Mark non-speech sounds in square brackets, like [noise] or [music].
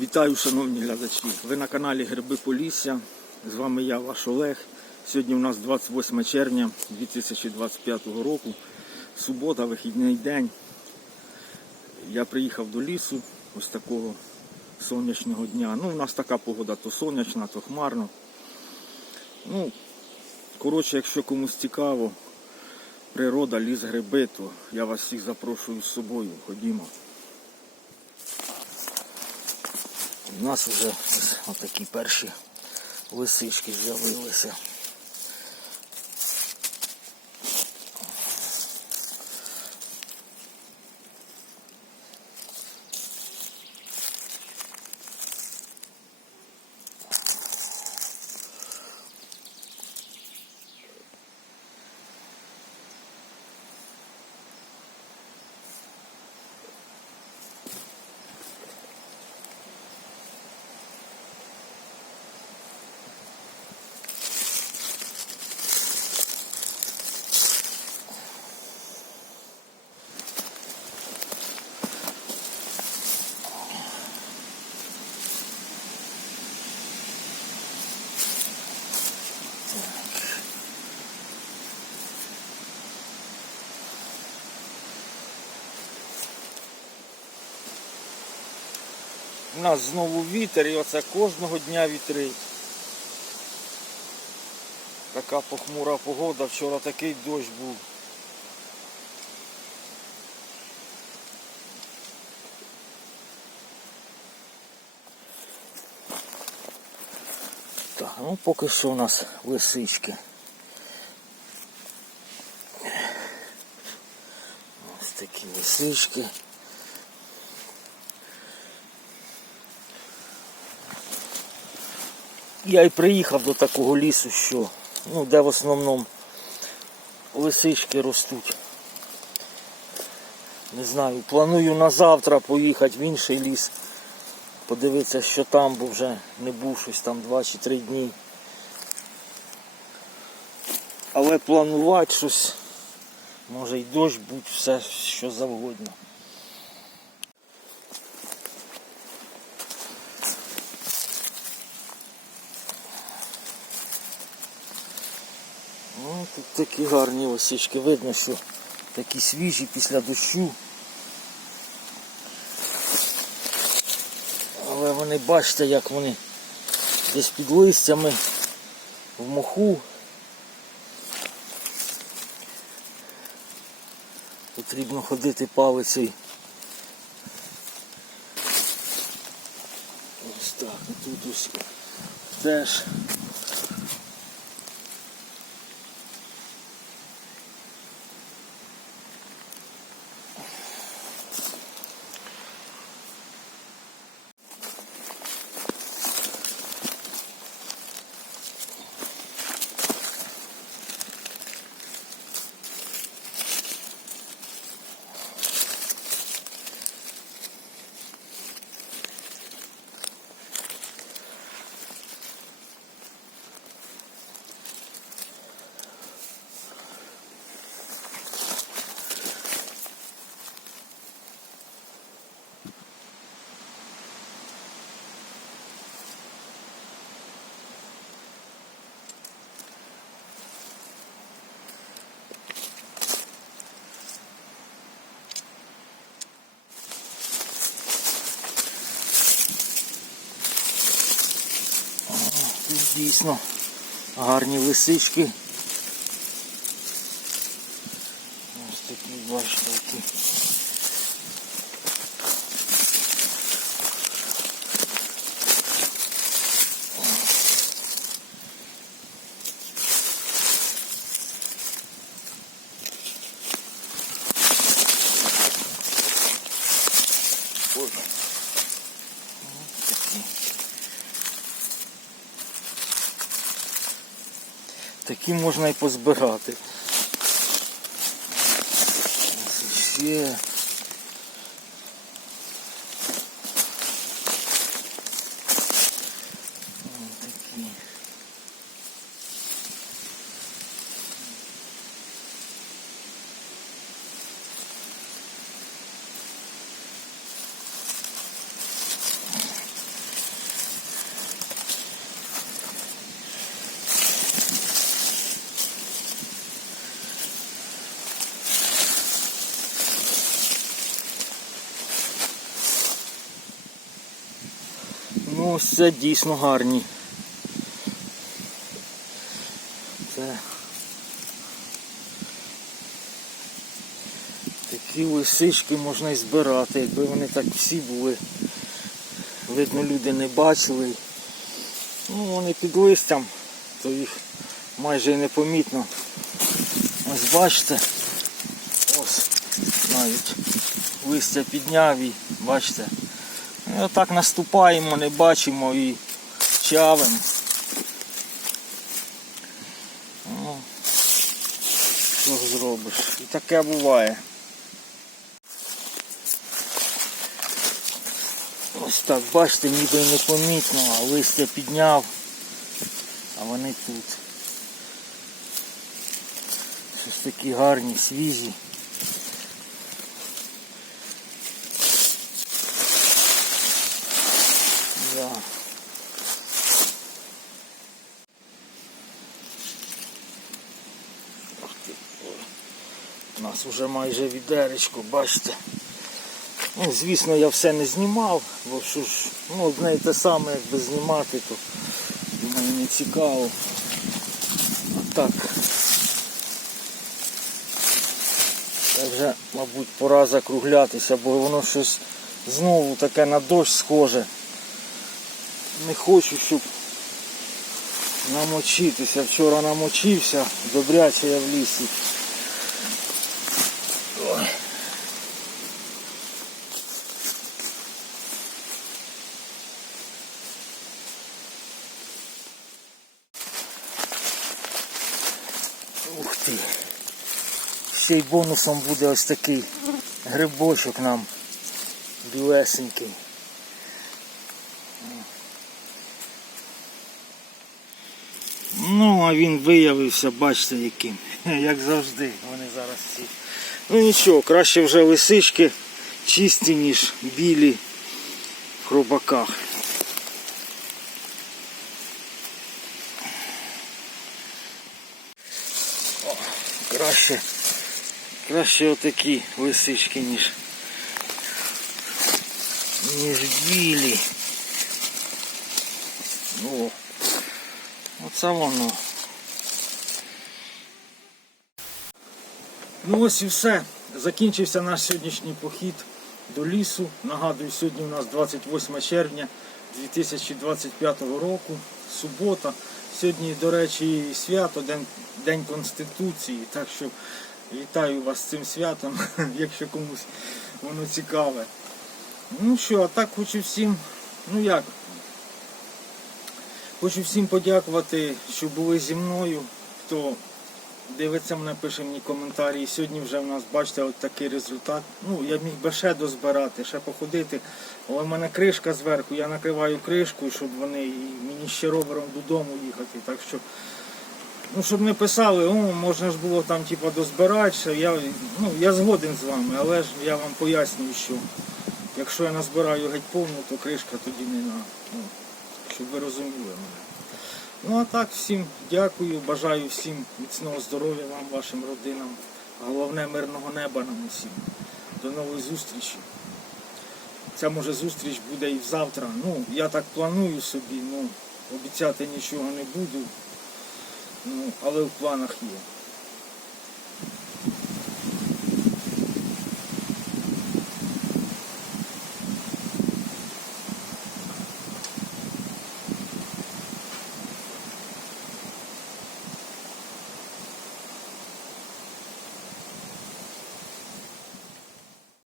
Вітаю, шановні глядачі. Ви на каналі Гриби Полісся. З вами я, ваш Олег. Сьогодні у нас 28 червня 2025 року. Субота, вихідний день. Я приїхав до лісу ось такого сонячного дня. Ну, у нас така погода то сонячна, то хмарно. Ну, коротше, якщо комусь цікаво, природа, ліс, гриби, то я вас всіх запрошую з собою. Ходімо. У нас вже ось отакі перші лисички з'явилися. У нас знову вітер і оце кожного дня вітри. Така похмура погода, вчора такий дощ був. Так, ну поки що у нас лисички. Ось такі лисички. Я і приїхав до такого лісу, що, ну, де в основному лисички ростуть. Не знаю, планую на завтра поїхати в інший ліс, подивитися, що там, бо вже не був щось там 2 чи 3 дні. Але планувати щось, може й дощ будь, все що завгодно. Ну, тут такі гарні осічки. Видно, що такі свіжі після дощу. Але вони бачите, як вони десь під листями в моху. Потрібно ходити палицею. Ось так, тут ось теж. Дійсно гарні лисички. Ось такі бачите, які. Ой. Ось такі. Такі можна і позбирати. Ось ще. Ну, ось це дійсно гарні. Це такі лисички можна і збирати, якби вони так всі були. Видно, люди не бачили. Ну, вони під листям, то їх майже і непомітно. Ось бачите, ось навіть листя підняв і бачите. І отак наступаємо, не бачимо і чавимо. Ну, Що зробиш? І таке буває. Ось так, бачите, ніби непомітно, а листя підняв, а вони тут. Щось такі гарні, свіжі. Да. Ух ти, ой. У нас вже майже відеречко, бачите. Ну, звісно, я все не знімав, бо що ж, ну, одне і те саме, якби знімати, то мені не цікаво. А так. Це вже, мабуть, пора закруглятися, бо воно щось знову таке на дощ схоже. Не хочу, щоб намочитися. Вчора намочився, добряче я в лісі. Ух ти. Ще й бонусом буде ось такий грибочок нам білесенький. Ну, а він виявився, бачите, яким. [laughs] Як завжди, вони зараз всі. Ну нічого, краще вже лисички чисті, ніж білі в хробаках. О, краще, краще отакі лисички, ніж, ніж білі. О, оце воно. Ну ось і все. Закінчився наш сьогоднішній похід до лісу. Нагадую, сьогодні у нас 28 червня 2025 року, субота. Сьогодні, до речі, свято, День, День Конституції. Так що вітаю вас з цим святом, [laughs] якщо комусь воно цікаве. Ну що, а так хочу всім, ну як, хочу всім подякувати, що були зі мною. Хто дивиться мене, пише мені коментарі. І сьогодні вже в нас, бачите, от такий результат. Ну, я міг би ще дозбирати, ще походити. Але в мене кришка зверху, я накриваю кришку, щоб вони і мені ще ровером додому їхати. Так що, ну, щоб не писали, о, можна ж було там типа дозбирати. ще. Я, ну, я згоден з вами, але ж я вам пояснюю, що якщо я назбираю геть повну, то кришка тоді не на. Ну, щоб ви розуміли мене. Ну а так, всім дякую, бажаю всім міцного здоров'я вам, вашим родинам. Головне мирного неба нам усім. До нової зустрічі. Ця може зустріч буде і завтра. Ну, я так планую собі, ну, обіцяти нічого не буду. Ну, але в планах є.